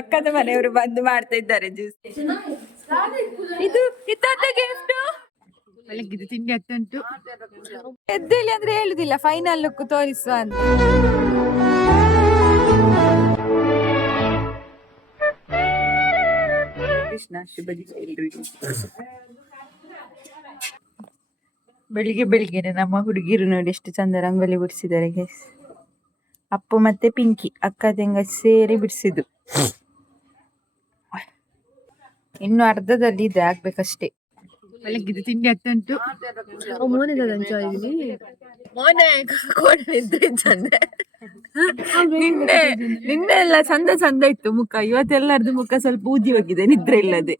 ಪಕ್ಕದ ಮನೆಯವರು. ಬಂದು ಮಾಡ್ತಾ ಇದ್ದಾರೆ ಜ್ಯೂಸ್ ಇದು ಇತ್ತಾದ ಗಿಫ್ಟ್ ಬೆಳಗ್ಗೆ ತಿಂಡಿ ಹತ್ತುಂಟು. ಎದ್ದೇಳಿ ಅಂದ್ರೆ ಹೇಳುದಿಲ್ಲ ಫೈನಲ್ ಲುಕ್ ತೋರಿಸುವ ಅಂತ. ಕೃಷ್ಣ ಶುಭ ದಿನ ಎಲ್ರಿಗೂ. ಬೆಳಿಗ್ಗೆ ಬೆಳಿಗ್ಗೆನೆ ನಮ್ಮ ಹುಡುಗಿರು ನೋಡಿ ಎಷ್ಟು ಚಂದ ರಂಗೋಲಿ ಬಿಡಿಸಿದ್ದಾರೆ ಗೈಸ್ ಅಪ್ಪು ಮತ್ತೆ ಪಿಂಕಿ ಅಕ್ಕ ತಂಗ ಸೇರಿ ಬಿಡಿಸಿದ್ದು ಇನ್ನು ಅರ್ಧದಲ್ಲಿ ಇದೆ ಆಗ್ಬೇಕಷ್ಟೇ. ಬೆಳಗ್ಗಿದ್ದು ತಿಂಡಿ ಹತ್ತುಂಟು ಉಂಟು ಕೋಣ ನಿದ್ರೆ ಚಂದೆ ನಿನ್ನೆ ನಿನ್ನೆ ಎಲ್ಲ ಚಂದ ಚಂದ ಇತ್ತು ಮುಖ. ಇವತ್ತೆಲ್ಲರದು ಮುಖ ಸ್ವಲ್ಪ ಊದಿ ಹೋಗಿದೆ ನಿದ್ರೆ ಇಲ್ಲದೆ.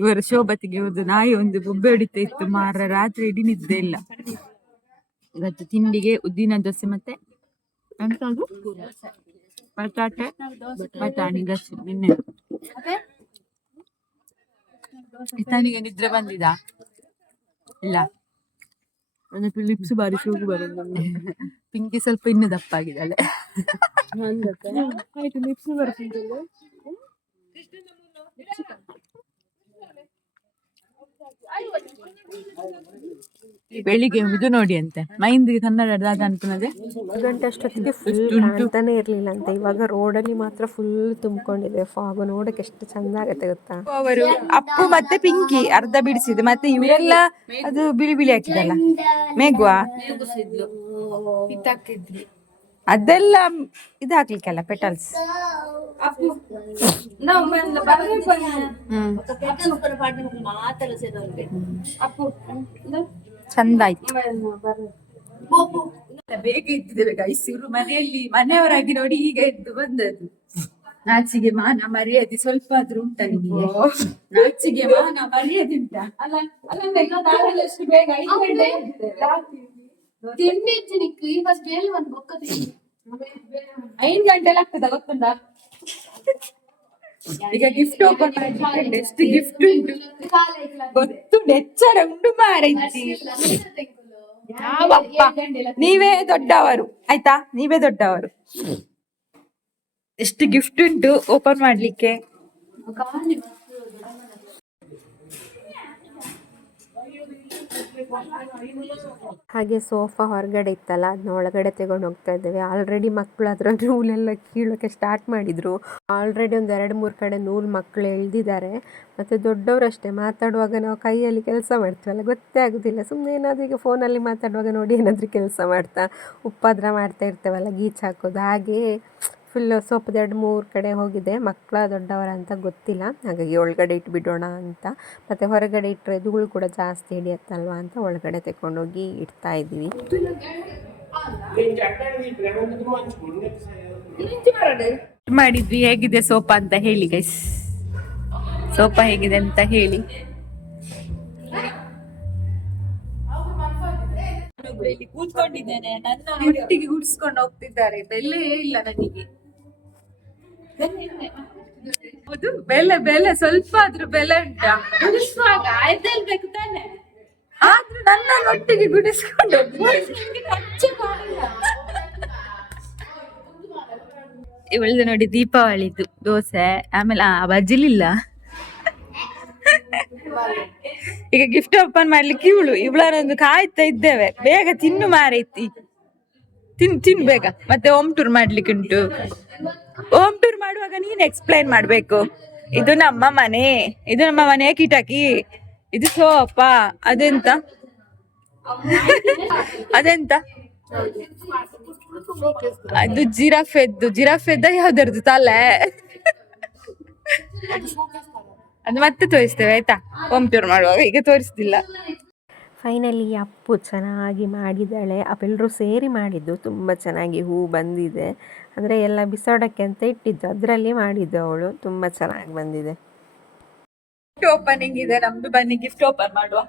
ಇವರ ಶೋಭತಿಗೆ ಒಂದು ನಾಯಿ ಒಂದು ಬೊಬ್ಬೆ ಹೊಡಿತಾ ಇತ್ತು ಮಾರ ರಾತ್ರಿ ಇಡೀ ನಿದ್ರೆ ಇಲ್ಲ. ಇವತ್ತು ತಿಂಡಿಗೆ ಉದ್ದಿನ ದೋಸೆ ಮತ್ತೆ ಎಂತ ಅದು? ಬಟಾಟೆ ಬಟಾಣಿ ಗಸಿ ನಿನ್ನೆ. ಇತನಿಗೆ ನಿದ್ರೆ ಬಂದಿದ? ಇಲ್ಲ. ನನಗೆ ಲಿಪ್ಸ್ ಬಾರಿ ಶೂಗು ಬರೋದು. ಪಿಂಕಿ ಸ್ವಲ್ಪ ಇನ್ನು ದಪ್ಪಾಗಿದ್ದಾಳೆ. ಆಯ್ತು ಲಿಪ್ಸ್ ಬರ್ತಿದ್ದಲ್ಲ ಬೆಳಿಗ್ಗೆ ಇದು ನೋಡಿ ಅಂತೆ. ಮೈಂದಿಗೆ ಕನ್ನಡ ಅನ್ಕೊಂಡೆ ಗಂಟೆ ಅಷ್ಟೊತ್ತಿಗೆ ಫುಲ್ ಅಂತಾನೆ ಇರ್ಲಿಲ್ಲ ಅಂತ. ಇವಾಗ ರೋಡಲ್ಲಿ ಮಾತ್ರ ಫುಲ್ ತುಂಬಿಕೊಂಡಿದೆ. ಫಾಗು ನೋಡಕ್ಕೆ ಎಷ್ಟು ಚಂದ ಆಗತ್ತೆ ಗೊತ್ತಾ? ಅವರು ಅಪ್ಪು ಮತ್ತೆ ಪಿಂಕಿ ಅರ್ಧ ಬಿಡಿಸಿದೆ ಮತ್ತೆ ಇವರೆಲ್ಲ ಅದು ಬಿಳಿ ಬಿಳಿ ಹಾಕಿದಲ್ಲ ಮೇಘ್ವಾ? ಅದೆಲ್ಲ ಇದು ಹಾಕ್ಲಿಕ್ಕೆಲ್ಲ ಪೆಟಲ್ಸ್ ಚಂದ ಆಯ್ತು. ಬೇಗ ಇದ್ದಿದ್ದೇವೆ ಗೈಸ್ ಇವರು ಮನೆಯಲ್ಲಿ, ಮನೆಯವರಾಗಿ ನೋಡಿ ಈಗ ಎದ್ದು ಬಂದದ್ದು. ನಾಚಿಗೆ ಮಾನ ಮರ್ಯಾದೆ ಸ್ವಲ್ಪ ಆದ್ರೂ ಉಂಟ ನಿಮಗೆ? ನಾಚಿಗೆ ಮಾನ ಮರ್ಯಾದೆ ಉಂಟಾ? ಅಲ್ಲ ಅಲ್ಲ ಬೇಗ ಐದು ಗಂಟೆ ಎದ್ದಿದ್ದೇವೆ ರಾತ್ರಿ. ಐದು ಗಂಟೆಲ್ಲ ಆಗ್ತದ ಗೊತ್ತುಂಟಾ ಈಗ ಗಿಫ್ಟ್ ಓಪನ್ ಮಾಡಿ ಎಷ್ಟು ಗಿಫ್ಟ್ ಉಂಟು ಗೊತ್ತು ಎಚ್ಚರ ಉಂಟು ಮಾರೈತಿ ಯಾವಪ್ಪ ನೀವೇ ದೊಡ್ಡವರು ಆಯ್ತಾ ನೀವೇ ದೊಡ್ಡವರು ಎಷ್ಟು ಗಿಫ್ಟ್ ಉಂಟು ಓಪನ್ ಮಾಡ್ಲಿಕ್ಕೆ. ಹಾಗೆ ಸೋಫಾ ಹೊರಗಡೆ ಇತ್ತಲ್ಲ ಅದನ್ನ ಒಳಗಡೆ ತಗೊಂಡು ಹೋಗ್ತಾ ಇದ್ದೇವೆ. ಆಲ್ರೆಡಿ ಮಕ್ಕಳು ಅದರ ನೂಲೆಲ್ಲ ಕೀಳೋಕೆ ಸ್ಟಾರ್ಟ್ ಮಾಡಿದ್ರು. ಆಲ್ರೆಡಿ ಒಂದು ಎರಡು ಮೂರು ಕಡೆ ನೂಲು ಮಕ್ಕಳು ಎಳ್ದಿದ್ದಾರೆ. ಮತ್ತು ದೊಡ್ಡವರಷ್ಟೇ, ಮಾತಾಡುವಾಗ ನಾವು ಕೈಯಲ್ಲಿ ಕೆಲಸ ಮಾಡ್ತೀವಲ್ಲ, ಗೊತ್ತೇ ಆಗೋದಿಲ್ಲ. ಸುಮ್ಮನೆ ಏನಾದರೂ ಈಗ ಫೋನಲ್ಲಿ ಮಾತಾಡುವಾಗ ನೋಡಿ ಏನಾದರೂ ಕೆಲಸ ಮಾಡ್ತಾ, ಉಪ್ಪಾದ್ರ ಮಾಡ್ತಾ ಇರ್ತೇವಲ್ಲ, ಗೀಚ್ ಹಾಕೋದು. ಹಾಗೆ ಫುಲ್ ಸೋಪದ ಎರಡು ಮೂರು ಕಡೆ ಹೋಗಿದೆ. ಮಕ್ಕಳ ದೊಡ್ಡವರ ಅಂತ ಗೊತ್ತಿಲ್ಲ. ಹಾಗಾಗಿ ಒಳಗಡೆ ಇಟ್ಬಿಡೋಣ ಅಂತ. ಮತ್ತು ಹೊರಗಡೆ ಇಟ್ಟರೆ ಧೂಳು ಕೂಡ ಜಾಸ್ತಿ ಹಿಡಿಯತ್ತಲ್ವ ಅಂತ ಒಳಗಡೆ ತಗೊಂಡೋಗಿ ಇಡ್ತಾ ಇದ್ದೀವಿ. ಮಾಡಿದ್ವಿ. ಹೇಗಿದೆ ಸೋಪ ಅಂತ ಹೇಳಿ ಗೈಸ್ ಸೋಪ ಹೇಗಿದೆ ಅಂತ ಹೇಳಿ. ಕೂತ್ಕೊಂಡಿದ್ದೇನೆ. ನನ್ನ ಗುಡಿಸ್ಕೊಂಡು ಹೋಗ್ತಿದ್ದಾರೆ. ಬೆಲ್ಲೇ ಇಲ್ಲ ನನಗೆ. ಹೌದು ಬೆಲೆ ಬೆಲೆ ಸ್ವಲ್ಪ ಆದ್ರೂ ಬೆಲೆ ಉಂಟಾ? ತಾನೆ. ಆದ್ರೂ ನನ್ನ ಒಟ್ಟಿಗೆ ಗುಡಿಸ್ಕೊಂಡು ಇವಳದು ನೋಡಿ ದೀಪಾವಳಿದು ದೋಸೆ ಆಮೇಲೆ ಆ ಬಜ್ಜಿಲಿಲ್ಲ. ಈಗ ಗಿಫ್ಟ್ ಓಪನ್ ಮಾಡ್ಲಿಕ್ಕೆ ಇವಳು ಇವಳನ್ನೊಂದು ಕಾಯ್ತಾ ಇದ್ದೇವೆ. ಬೇಗ ತಿನ್ನು ಮಾರೈತಿ. ತಿನ್ ತಿನ್ ಬೇಗ ಮತ್ತೆ ಹೋಮ್ ಟೂರ್ ಮಾಡ್ಲಿಕ್ಕೆ ಉಂಟು ಹೋಮ್ ಟೂರ್ ಮಾಡುವಾಗ ನೀನ್ ಎಕ್ಸ್ಪ್ಲೈನ್ ಮಾಡ್ಬೇಕು. ಇದು ನಮ್ಮ ಮನೆ. ಇದು ನಮ್ಮ ಮನೆ ಕಿಟಕಿ. ಇದು ಸೋಪ ಅದೆಂತ? ಅದೆಂತ? ಅದು ಜಿರಾಫೆದ್ದು ಜಿರಾಫೆದ್ದ ಯಾವ್ದರದ್ದು ತಲೆ. ಅದು ಮತ್ತೆ ತೋರಿಸ್ತೇವೆ ಆಯ್ತಾ? ಹೋಮ್ ಟೂರ್ ಮಾಡುವಾಗ. ಈಗ ತೋರಿಸ್ತಿಲ್ಲ. ಫೈನಲಿ ಅಪ್ಪು ಚೆನ್ನಾಗಿ ಮಾಡಿದ್ದಾಳೆ. ಅವೆಲ್ಲರೂ ಸೇರಿ ಮಾಡಿದ್ದು ತುಂಬ ಚೆನ್ನಾಗಿ ಹೂ ಬಂದಿದೆ. ಅಂದರೆ ಎಲ್ಲ ಬಿಸಾಡೋಕ್ಕೆ ಅಂತ ಇಟ್ಟಿದ್ದು. ಅದರಲ್ಲಿ ಮಾಡಿದ್ದು ಅವಳು. ತುಂಬ ಚೆನ್ನಾಗಿ ಬಂದಿದೆ. ಗಿಫ್ಟ್ ಓಪನಿಂಗ್ ಇದೆ. ನಮ್ದು ಬನ್ನಿ ಗಿಫ್ಟ್ ಓಪನ್ ಮಾಡುವ.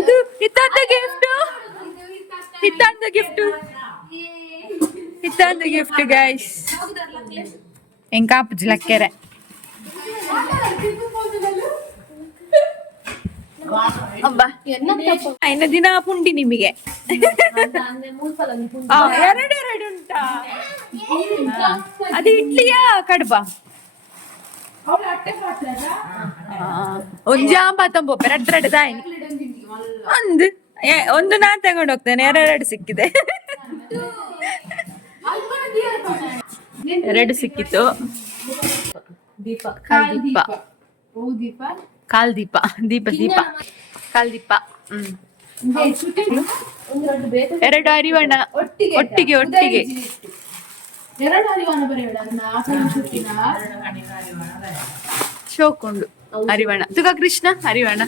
ಇದು ಇತ್ತಂದ ಗಿಫ್ಟ್ ಇತ್ತಂದ ಗಿಫ್ಟ್ ಇತ್ತಂದ ಗಿಫ್ಟ್ ಗೈಸ್ ಎಂಕಾಪು ಲಕ್ಕೆರೆ ಅಬ್ಬ. ಇನ್ನು ದಿನ ಪುಂಡಿ ನಿಮಗೆ. ಎರಡು ಎರಡೆರಡು ಉಂಟಾ. ಅದು ಇಡ್ಲಿಯಾ? ಕಡ್ಬ? ಒಂಜಾಂಬ ತಂಬೋಪೆ ಎರಡು ಎರಡು ದಾಯಿ ಒಂದು ಒಂದು ನಾನ್ ತಗೊಂಡು ಹೋಗ್ತೇನೆ ಎರಡೆರಡು ಸಿಕ್ಕಿದೆ. ಎರಡು ಸಿಕ್ಕಿತ್ತು. ಕಾಲ್ ದೀಪ. ದೀಪ. ಕಾಲ್ ದೀಪ. ದೀಪ ದೀಪ. ಕಾಲ್ ದೀಪ. ಹ್ಮ್. ಎರಡು ಅರಿವಣ. ಒಟ್ಟಿಗೆ ಒಟ್ಟಿಗೆ ಎರಡು ಶೋಕೊಂಡು ಅರಿವಣ. ತುಗ ಕೃಷ್ಣ ಹರಿವಣ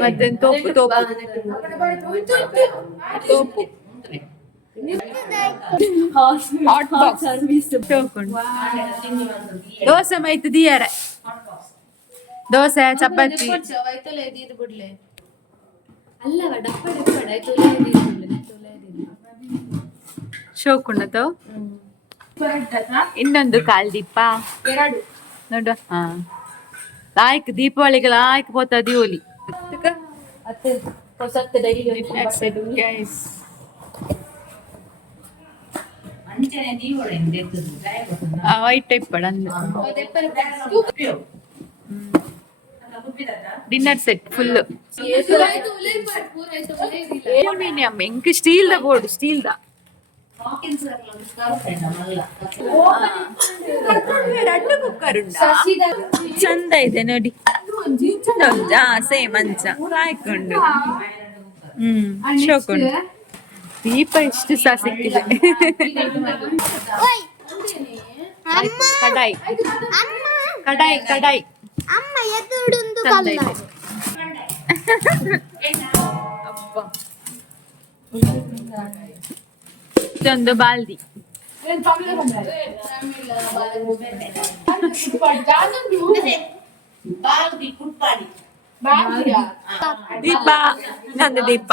ಮತ್ತೆ ತೋಪು ತೋಪು. ತೋಪು. ಹಾಟ್ ಬಾಕ್ಸ್ ಶೋಕೊಂಡು ದೋಸೆ ಮೈತ್ ದಿಯಾರ. ದೋಸೆ ಚಪಾತಿ. ಅಲ್ಲವ ಡಪ್ಪ ಇನ್ನೊಂದು ಕಾಲ್ ದೀಪ ಎರಡು ನೋಡು ಹಾ. ಲಾಯ್ಕ್ ದೀಪಾವಳಿಗೆ ಲಾಯ್ಕ್ ಪೋತ ದಿವೋಲಿ. ಅತ್ತೆ ಹೊಸತ್ತೆ ಡೈಲಿ ಗೈಸ್ ವೈಟ್ ಟೈಪ್ ಪಡ ಡಿನ್ನರ್ ಸೆಟ್ ಫುಲ್ ಅಲ್ಯೂಮಿನಿಯಂ ಎಂಕ್ ಸ್ಟೀಲ್ ದ ಬೋರ್ಡ್ ಸ್ಟೀಲ್ ದ ಎರಡು ಕುಕ್ಕರ್ ಚಂದ ಇದೆ ನೋಡಿ ಹಾ ಸೇಮ್ ಮಂಚ ಹಾಕೊಂಡು ಹ್ಮ್ ಶೋಕೊಂಡು ದೀಪ ಎಷ್ಟು ಸಹ ಸಿಕ್ಕಿದೆ ಕಡಾಯಿ ಕಡಾಯಿ ಕಡಾಯಿ ಅಮ್ಮ ಎದುರುಂದು ಚಂದ ಇದೆ ಅಬ್ಬ. ಇದೊಂದು ಬಾಲ್ದಿ ದೀಪ ಇನ್ನೊಂದು ದೀಪ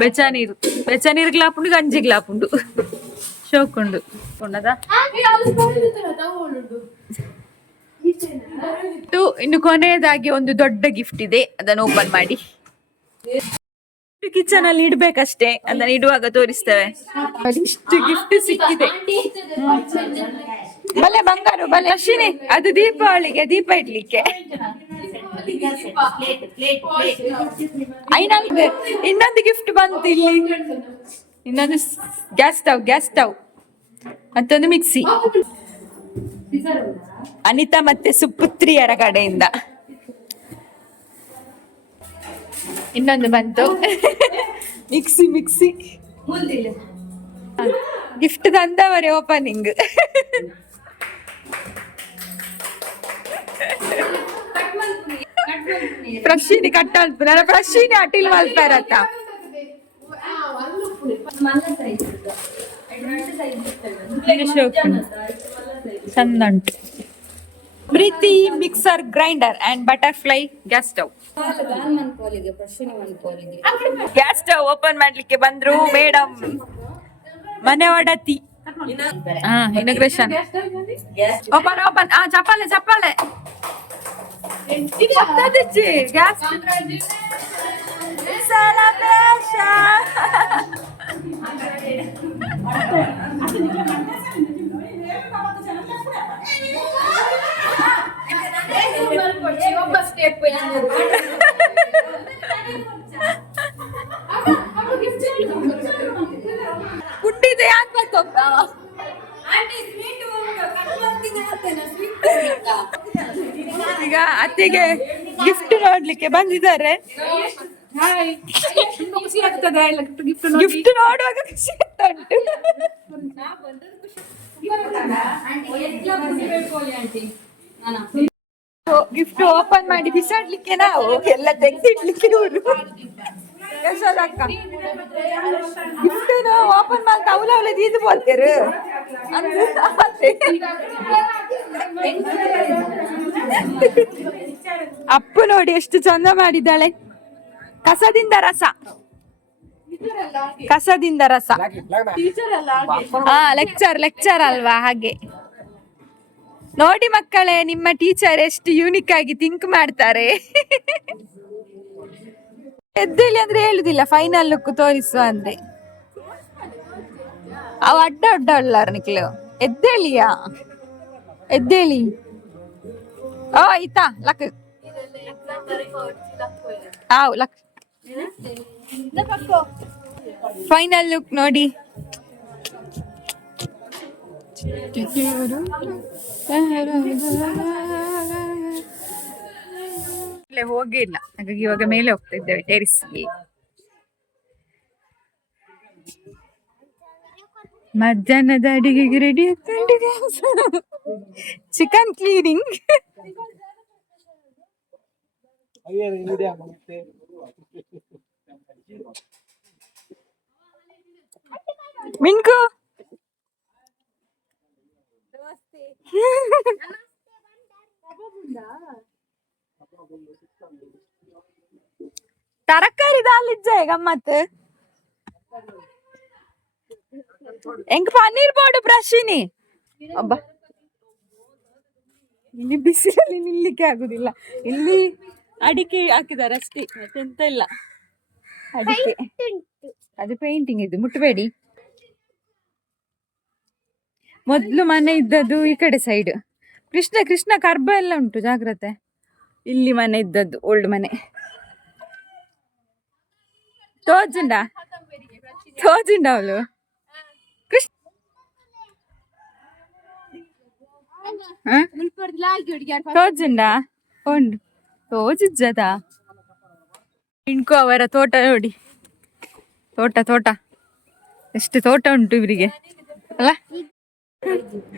ಬೆಚ್ಚ ನೀರು ಬೆಚ್ಚ ನೀರು ಗ್ಲಾಪುಂಡು ಗಂಜಿ ಗ್ಲಾಪುಂಡು ಶೋಕುಂಡು ಉಂಡದ ಇಟ್ಟು ಇನ್ನು ಕೊನೆಯದಾಗಿ ಒಂದು ದೊಡ್ಡ ಗಿಫ್ಟ್ ಇದೆ. ಅದನ್ನು ಓಪನ್ ಮಾಡಿ. ಕಿಚನ್ ಅಲ್ಲಿ ಇಡ್ಬೇಕಷ್ಟೇ. ಅದನ್ನ ಇಡುವಾಗ ತೋರಿಸ್ತೇವೆ. ಇಷ್ಟು ಗಿಫ್ಟ್ ಸಿಕ್ಕಿದೆ. ಬಲೆ ಬಂಗಾರು ಬಲೆ. ಅಶ್ವಿನಿ ಅದು ದೀಪಾವಳಿಗೆ ದೀಪ ಇಡ್ಲಿಕ್ಕೆ. ಇನ್ನೊಂದು ಗಿಫ್ಟ್ ಬಂತು ಇಲ್ಲಿ. ಇನ್ನೊಂದು ಗ್ಯಾಸ್ ಸ್ಟವ್ ಗ್ಯಾಸ್ ಸ್ಟವ್ ಮತ್ತೊಂದು ಮಿಕ್ಸಿ ಅನಿತಾ ಮತ್ತೆ ಸುಪುತ್ರಿಯರ ಕಡೆಯಿಂದ. ಇನ್ನೊಂದು ಬಂತು. ಮಿಕ್ಸಿ ಮಿಕ್ಸಿ ಗಿಫ್ಟ್ ತಂದವರೇ ಓಪನಿಂಗ್ ಪ್ರಶೀನಿ ಕಟ್ಟಲ್ಪು ನನ್ನ ಪ್ರಶೀನಿ ಅಟಿಲ್ ಮಲ್ಪಾರತ್ತ ಚಂದ ಉಂಟು ಪ್ರೀತಿ mixer grinder and butterfly gas stove gas stove open ಮಾಡ್ಲಿಕ್ಕೆ ಬಂದ್ರು ಮೇಡಮ್ ಮನೆ ಒಡತಿ ಹಾ ಇನಾಗ್ರೇಷನ್ ಓಪನ್ ಓಪನ್ ಆ ಚಪ್ಪಾಳೆ ಚಪ್ಪಾಳೆ Ciao. Ciao. Ciao. Ciao. ಅತ್ತೆಗೆ ಗಿಫ್ಟ್ ನೋಡ್ಲಿಕ್ಕೆ ಬಂದಿದ್ದಾರೆ. ಗಿಫ್ಟ್ ನೋಡುವಾಗ ಖುಷಿ ಆಗ್ತಾ ಉಂಟು. ಗಿಫ್ಟ್ ಓಪನ್ ಮಾಡಿ ಬಿಸಾಡ್ಲಿಕ್ಕೆ ನಾವು ಎಲ್ಲ ತೆಗೆದಿಡ್ಲಿಕ್ಕೆ ಇವರು. ಓಪನ್ ಮಾಡ್ತಾ ಅವಲ ಅವಲ ದೀದು ಅಪ್ಪು ನೋಡಿ ಎಷ್ಟು ಚಂದ ಮಾಡಿದ್ದಾಳೆ. ಕಸದಿಂದ ರಸ. ಕಸದಿಂದ ರಸ. ಹಾ ಲೆಕ್ಚರ್ ಲೆಕ್ಚರ್ ಅಲ್ವಾ ಹಾಗೆ. ನೋಡಿ ಮಕ್ಕಳೇ, ನಿಮ್ಮ ಟೀಚರ್ ಎಷ್ಟು ಯೂನಿಕ್ ಆಗಿ ಥಿಂಕ್ ಮಾಡ್ತಾರೆ. ಎದ್ದೇಳಿ ಅಂದ್ರೆ ಹೇಳುದಿಲ್ಲ ಫೈನಲ್ ಲುಕ್ ತೋರಿಸುವ ಅಂದ್ರೆ. ಅವ ಅಡ್ಡ ಅಡ್ಡ ಉಳ್ಳಾರ ನಿಕ್ಲು ಎದ್ದೇಳಿಯಾ? ಎದ್ದೇಳಿ. ಓ ಆಯ್ತಾ ಲಕ್. ಆವ್ ಲಕ್. ಫೈನಲ್ ಲುಕ್ ನೋಡಿ. ಇಲ್ಲೇ ಹೋಗೇ ಇಲ್ಲ. ಹಾಗಾಗಿ ಇವಾಗ ಮೇಲೆ ಹೋಗ್ತಾ ಇದ್ದೇವೆ ಟೆರಿಸ್ಗೆ ಮಧ್ಯಾಹ್ನದ ಅಡಿಗೆಗೆ ರೆಡಿ ಆಗ್ತಾ ಚಿಕನ್ ಕ್ಲೀನಿಂಗ್ ಮಿಂಕು. ಮಿನ್ಕು ತರಕಾರಿ ದಾಲಿಜ್ಜೆ ಗಮ್ಮತ್ ಎಂಗ್ ಪನ್ನೀರ್ ಬೋರ್ಡ್ ಬ್ರಶಿನಿ ಇಲ್ಲಿ ಬಿಸಿಲಲ್ಲಿ ನಿಲ್ಲಿಕ್ಕೆ ಆಗುದಿಲ್ಲ. ಇಲ್ಲಿ ಅಡಿಕೆ ಹಾಕಿದ್ದಾರೆ ಅಷ್ಟೇ, ಮತ್ತೆಂತ ಇಲ್ಲ. ಅಡಿಕೆ. ಅದು ಪೇಂಟಿಂಗ್ ಇದು ಮುಟ್ಟಬೇಡಿ ಮೊದ್ಲು ಮನೆ ಇದ್ದದ್ದು ಈ ಕಡೆ ಸೈಡ್ ಕೃಷ್ಣ ಕೃಷ್ಣ, ಕರ್ಬ ಎಲ್ಲ ಉಂಟು, ಜಾಗ್ರತೆ. ಇಲ್ಲಿ ಮನೆ ಇದ್ದದ್ದು ಓಲ್ಡ್ ಮನೆ. ತೋಜುಂಡ? ತೋಜುಂಡ ಅವಳು? ಕೃಷ್ಣ? ತೋಜುಂಡ? ಉಂಡು. ತೋಜುಜ್ಜದ? ಇಣ್ಕೋ ಅವರ ತೋಟ ನೋಡಿ. ತೋಟ ತೋಟ. ಎಷ್ಟು ತೋಟ ಉಂಟು ಇವರಿಗೆ. ಅಲ್ಲ?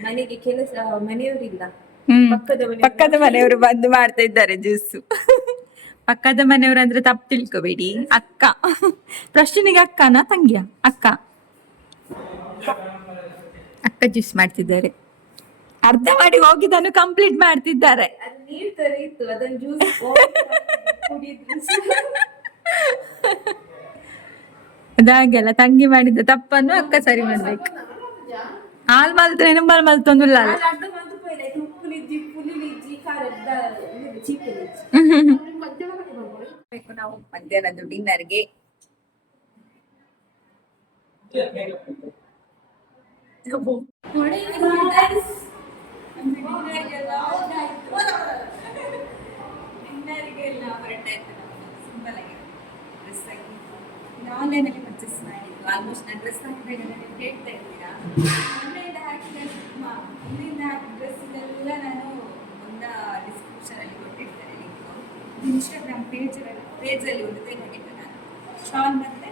ಮನೆಗೆ ಕೆಲಸ, ಮನೆಯವರಿಲ್ಲ. ಪಕ್ಕದ ಮನೆಯವರು. ಬಂದು ಮಾಡ್ತಾ ಇದ್ದಾರೆ ಜ್ಯೂಸು ಪಕ್ಕದ ಮನೆಯವರು ಅಂದ್ರೆ ತಪ್ಪು ತಿಳ್ಕೋಬೇಡಿ. ಅಕ್ಕ. ಪ್ರಶ್ನೆಗೆ ಅಕ್ಕನ ತಂಗಿಯ? ಅಕ್ಕ. ಅಕ್ಕ ಜ್ಯೂಸ್ ಮಾಡ್ತಿದ್ದಾರೆ. ಅರ್ಧ ಮಾಡಿ ಹೋಗಿದ್ದನ್ನು ಕಂಪ್ಲೀಟ್ ಮಾಡ್ತಿದ್ದಾರೆ. ಅದಾಗೆಲ್ಲ ತಂಗಿ ಮಾಡಿದ್ದ ತಪ್ಪನ್ನು ಅಕ್ಕ ಸರಿ ಮಾಡ್ಬೇಕು. ಹಾಲ್ ಮಲ್ತ್ರೆ ನಂಬಲ್ ಮಲ್ತೊಂದಿಲ್ಲ ಅಲ್ಲ? ಬೇಕು ನಾವು ಮಧ್ಯಾಹ್ನದ ಡಿನ್ನರ್ಗೆ ಆನ್ಲೈನಲ್ಲಿ ಪರ್ಚೇಸ್ ಮಾಡಿದ್ದು ಆಲ್ಮೋಸ್ಟ್ ನಾನು ಡ್ರೆಸ್ ಹಾಕಿದಾಗ ನೀವು ಕೇಳ್ತಾ ಇರ್ತೀರಾ ಆನ್ಲೈನ್ ಹಾಕಿದ ಆನ್ಲೈನ್ ಹಾಕಿದ ಡ್ರೆಸ್ಸೆಲ್ಲ ನಾನು ಒಂದು ಡಿಸ್ಕ್ರಿಪ್ಷನಲ್ಲಿ ಕೊಟ್ಟಿರ್ತಾರೆ ಲಿಂಕು ಇನ್ಸ್ಟಾಗ್ರಾಮ್ ಪೇಜಲ್ಲಿ ಪೇಜಲ್ಲಿ ಒಂದು ತೆಗೆದಿಟ್ಟು ನಾನು. ಶಾಲ್ ಮತ್ತು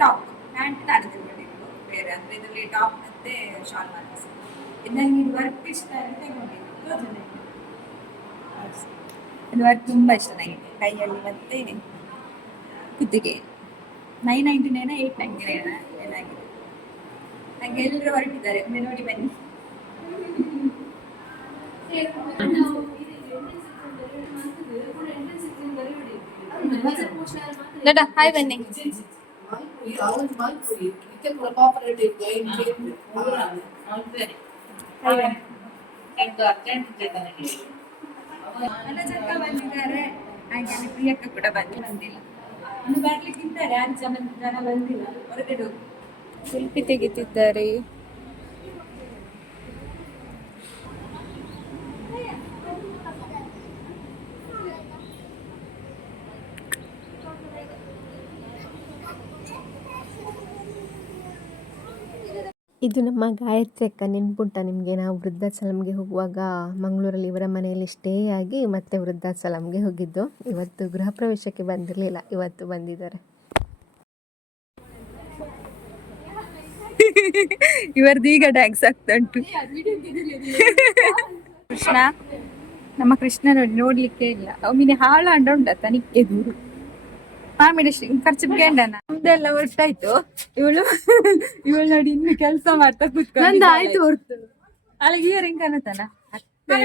ಟಾಪ್ ಪ್ಯಾಂಟ್ ನಾನು ತಗೊಂಡಿದ್ದು ಬೇರೆ ಅಂದರೆ ಇದರಲ್ಲಿ ಟಾಪ್ ಮತ್ತು ಶಾಲ್ ಮಾತ್ರ. ಇದನ್ನ ನನಗೆ ಇದು ವರ್ಕ್ ಇಷ್ಟ ಅಂತ ತಗೊಂಡಿದ್ದು ಇದು ವರ್ಕ್ ತುಂಬ ಇಷ್ಟ ನನಗೆ. ಕೈಯಲ್ಲಿ ಮತ್ತೆ ಕುತ್ತಿಗೆ. Nine ninety nine eight ninety nine ಏನಾಗಿದೆ? ಹಾಗೆ ಎಲ್ಲರೂ ಹೊರಟಿದ್ದಾರೆ. ನೋಡಿ ಬನ್ನಿ. ದೊಡ್ಡ ಹಾಯ್ ಬನ್ನಿ. ಬಂದಿದ್ದಾರೆ. ಹಾಗೆ ಪ್ರಿಯಕ್ಕ ಕೂಡ ಬಂದು ಬಂದಿಲ್ಲ. ಇನ್ನು ಬರಲಿಕ್ಕಿಂತ ಜನ ಜನ ಬಂದಿಲ್ಲ. ಹೊರಗಡೆ ಶಿಲ್ಪಿ ತೆಗಿತಿದ್ದಾರೆ. ಇದು ನಮ್ಮ ಗಾಯತ್ರಿ ಅಕ್ಕ ನೆನ್ಪುಂಟ ನಿಮಗೆ ನಾವು ವೃದ್ಧಾಶ್ರಮಗೆ ಹೋಗುವಾಗ ಮಂಗಳೂರಲ್ಲಿ ಇವರ ಮನೆಯಲ್ಲಿ ಸ್ಟೇ ಆಗಿ ಮತ್ತೆ ವೃದ್ಧಾಶ್ರಮಗೆ ಹೋಗಿದ್ದು. ಇವತ್ತು ಗೃಹ ಪ್ರವೇಶಕ್ಕೆ ಬಂದಿರಲಿಲ್ಲ, ಇವತ್ತು ಬಂದಿದ್ದಾರೆ. ಇವರದ್ದು ಈಗ ಡ್ಯಾನ್ಸ್ ಆಗ್ತಾ ಉಂಟು. ಕೃಷ್ಣ, ನಮ್ಮ ಕೃಷ್ಣ ನೋಡಿ ನೋಡ್ಲಿಕ್ಕೆ ಇಲ್ಲ. ಅವನಿಗೆ ಹಾಳಾಂಡ ಉಂಟ, ತನಿಖೆ ದೂರು. ಆಮೇಲೆ ಖರ್ಚು ಕೇಂಡನ ನಮ್ದೆಲ್ಲ ಆಯ್ತು ಇವಳು ಇವಳು ನೋಡಿ ಇನ್ನು ಕೆಲಸ ಮಾಡ್ತಾ ಕೂತ್ಕೊಂಡು ಆಯ್ತು ಹೊರ್ತು. ಅಲ್ಲಿಗೆ ಇವರು ಕಾಣತನ ಅತ್ತೆ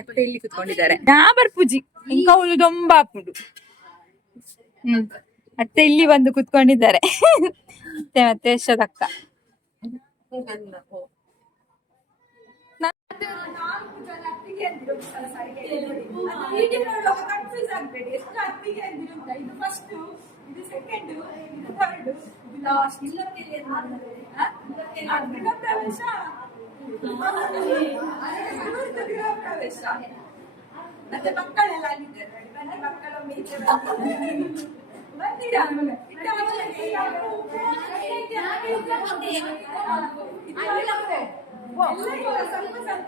ಅತ್ತೆ ಇಲ್ಲಿ ಕುತ್ಕೊಂಡಿದ್ದಾರೆ. ನಾ ಪೂಜಿ ಇಂಕ ಅವಳು ದೊಂಬ ಹಾಪುಡು ಹ್ಮ್. ಅತ್ತೆ ಇಲ್ಲಿ ಬಂದು ಕುತ್ಕೊಂಡಿದ್ದಾರೆ. ಮತ್ತೆ ಮತ್ತೆ ಯಶೋದಕ್ಕ. ಮತ್ತೆ ಮಕ್ಕಳೆಲ್ಲ ಅಲ್ಲಿದ್ದಾರೆ ಬನ್ನಿ ಮಕ್ಕಳೊಮ್ಮೆ ಈಚೆ ಬನ್ನಿ. ಬಂದಿರಾ? ಎಲ್ಲ ಇಲ್ಲ, ಸ್ವಲ್ಪ ಸ್ವಲ್ಪ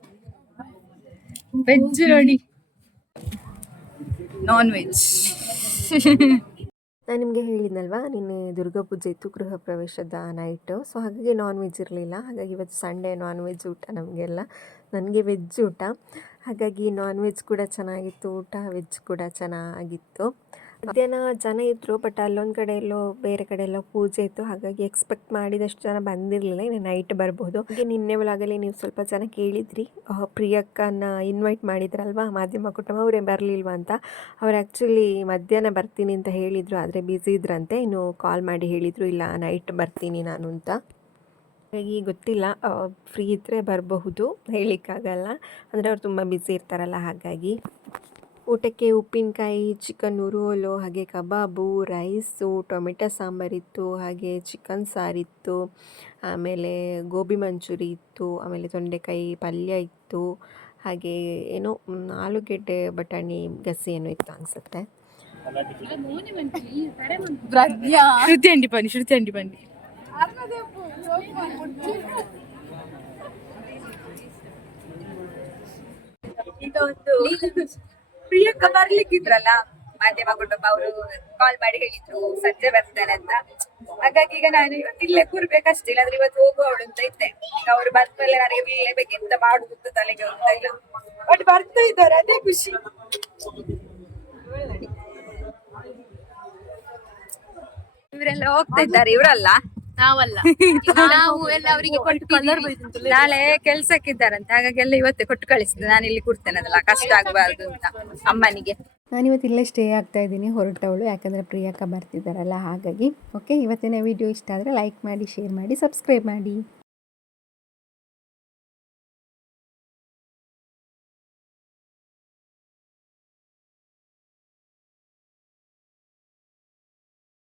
ವೆಜ್ ನೋಡಿ ನಾನ್ ವೆಜ್ ನಾನು ನಿಮಗೆ ಹೇಳಿದ್ನಲ್ವಾ ನಿನ್ನೆ ದುರ್ಗಾ ಪೂಜೆ ಇತ್ತು ಗೃಹ ಪ್ರವೇಶದ ನೈಟು ಸೊ ಹಾಗಾಗಿ ನಾನ್ ವೆಜ್ ಇರಲಿಲ್ಲ. ಹಾಗಾಗಿ ಇವತ್ತು ಸಂಡೇ ನಾನ್ ವೆಜ್ ಊಟ ನಮಗೆಲ್ಲ. ನನಗೆ ವೆಜ್ ಊಟ. ಹಾಗಾಗಿ ನಾನ್ ವೆಜ್ ಕೂಡ ಚೆನ್ನಾಗಿತ್ತು ಊಟ ವೆಜ್ ಕೂಡ ಚೆನ್ನಾಗಿತ್ತು. ಮಧ್ಯಾಹ್ನ ಜನ ಇದ್ದರು ಬಟ್ ಅಲ್ಲೊಂದು ಕಡೆ ಎಲ್ಲೋ ಬೇರೆ ಕಡೆ ಎಲ್ಲೋ ಪೂಜೆ ಇತ್ತು. ಹಾಗಾಗಿ ಎಕ್ಸ್ಪೆಕ್ಟ್ ಮಾಡಿದಷ್ಟು ಜನ ಬಂದಿರಲಿಲ್ಲ. ಇನ್ನು ನೈಟ್ ಬರ್ಬೋದು. ಹಾಗೆ ನಿನ್ನೆ ಒಳಗಲ್ಲಿ ನೀವು ಸ್ವಲ್ಪ ಜನ ಕೇಳಿದ್ರಿ. ಪ್ರಿಯಕ್ಕನ ಇನ್ವೈಟ್ ಮಾಡಿದ್ರಲ್ವಾ? ಮಾಧ್ಯಮ ಕುಟುಂಬ, ಅವರೇ ಬರಲಿಲ್ವ ಅಂತ. ಅವ್ರು ಆ್ಯಕ್ಚುಲಿ ಮಧ್ಯಾಹ್ನ ಬರ್ತೀನಿ ಅಂತ ಹೇಳಿದರು, ಆದರೆ ಬ್ಯುಸಿ ಇದ್ರಂತೆ. ಇನ್ನು ಕಾಲ್ ಮಾಡಿ ಹೇಳಿದರು, ಇಲ್ಲ ನೈಟ್ ಬರ್ತೀನಿ ನಾನು ಅಂತ. ಹಾಗಾಗಿ ಗೊತ್ತಿಲ್ಲ. ಫ್ರೀ ಇದ್ದರೆ ಬರಬಹುದು. ಹೇಳಲಿಕ್ಕಾಗಲ್ಲ. ಅಂದರೆ ಅವ್ರು ತುಂಬ ಬ್ಯುಸಿ ಇರ್ತಾರಲ್ಲ, ಹಾಗಾಗಿ. ಊಟಕ್ಕೆ ಉಪ್ಪಿನಕಾಯಿ ಚಿಕನ್ ಉರುವಲು ಹಾಗೆ ಕಬಾಬು ರೈಸು ಟೊಮೆಟೊ ಸಾಂಬಾರಿತ್ತು ಹಾಗೆ ಚಿಕನ್ ಸಾರಿತ್ತು ಆಮೇಲೆ ಗೋಬಿ ಮಂಚೂರಿ ಇತ್ತು ಆಮೇಲೆ ತೊಂಡೆಕಾಯಿ ಪಲ್ಯ ಇತ್ತು ಹಾಗೆ ಏನೋ ಆಲೂಗೆಡ್ಡೆ ಬಟಾಣಿ ಗಸಿ ಏನೋ ಇತ್ತು ಅನಿಸುತ್ತೆ. ಶ್ರುತಿ ಅಂಡಿ ಬನ್ನಿ ಶ್ರುತಿ ಅಂಡಿ ಬನ್ನಿ. ಇದೊಂದು ಪ್ರಿಯಕ್ಕ ಬರ್ಲಿಕ್ಕಿದ್ರಲ್ಲ? ಮಾಧ್ಯಮ ಕುಟುಂಬ ಅವರು ಕಾಲ್ ಮಾಡಿ ಹೇಳಿದ್ರು, ಸಂಜೆ ಬರ್ತೇನೆ ಅಂತ. ಹಾಗಾಗಿ ಈಗ ನಾನು ಇವತ್ತು ಇಲ್ಲೇ ಕೂರ್ಬೇಕಷ್ಟೇ, ಇಲ್ಲಾಂದ್ರೆ ಇವತ್ತು ಹೋಗುವವಳು ಅಂತ ಇದ್ದೆ. ಈಗ ಅವ್ರು ಮೇಲೆ ನನಗೆ ಬೀಳಬೇಕು ಎಂತ ಮಾಡುದು ತಲೆಗೆ ಅಂತ ಇಲ್ಲ. ಬಟ್ ಬರ್ತಾ ಇದ್ದಾರೆ, ಅದೇ ಖುಷಿ. ಇವರೆಲ್ಲ ಹೋಗ್ತಾ ಇದ್ದಾರೆ, ಇವರಲ್ಲ? ನಾವಲ್ಲ. ನಾವು ಎಲ್ಲ ಅವರಿಗೆ ಕೊಟ್ಟು ನಾಳೆ ಕೆಲ್ಸಕ್ಕಿದ್ದಾರಂತೆ. ಹಾಗಾಗಿ ಎಲ್ಲ ಇವತ್ತೇ ಕೊಟ್ಟು ಕಳಿಸಿದೆ ನಾನು ಇಲ್ಲಿ ಕೂರ್ತೇನಲ್ಲ ಕಷ್ಟ ಆಗಬಾರ್ದು ಅಂತ ಅಮ್ಮನಿಗೆ. ನಾನಿವತ್ತು ಇಲ್ಲೇ ಸ್ಟೇ ಆಗ್ತಾ ಇದ್ದೀನಿ ಹೊರಟವಳು. ಯಾಕಂದ್ರೆ ಪ್ರಿಯಾಕ ಬರ್ತಿದ್ದಾರಲ್ಲ ಹಾಗಾಗಿ. ಓಕೆ ಇವತ್ತಿನ ವಿಡಿಯೋ ಇಷ್ಟ ಆದರೆ ಲೈಕ್ ಮಾಡಿ ಶೇರ್ ಮಾಡಿ ಸಬ್ಸ್ಕ್ರೈಬ್ ಮಾಡಿ.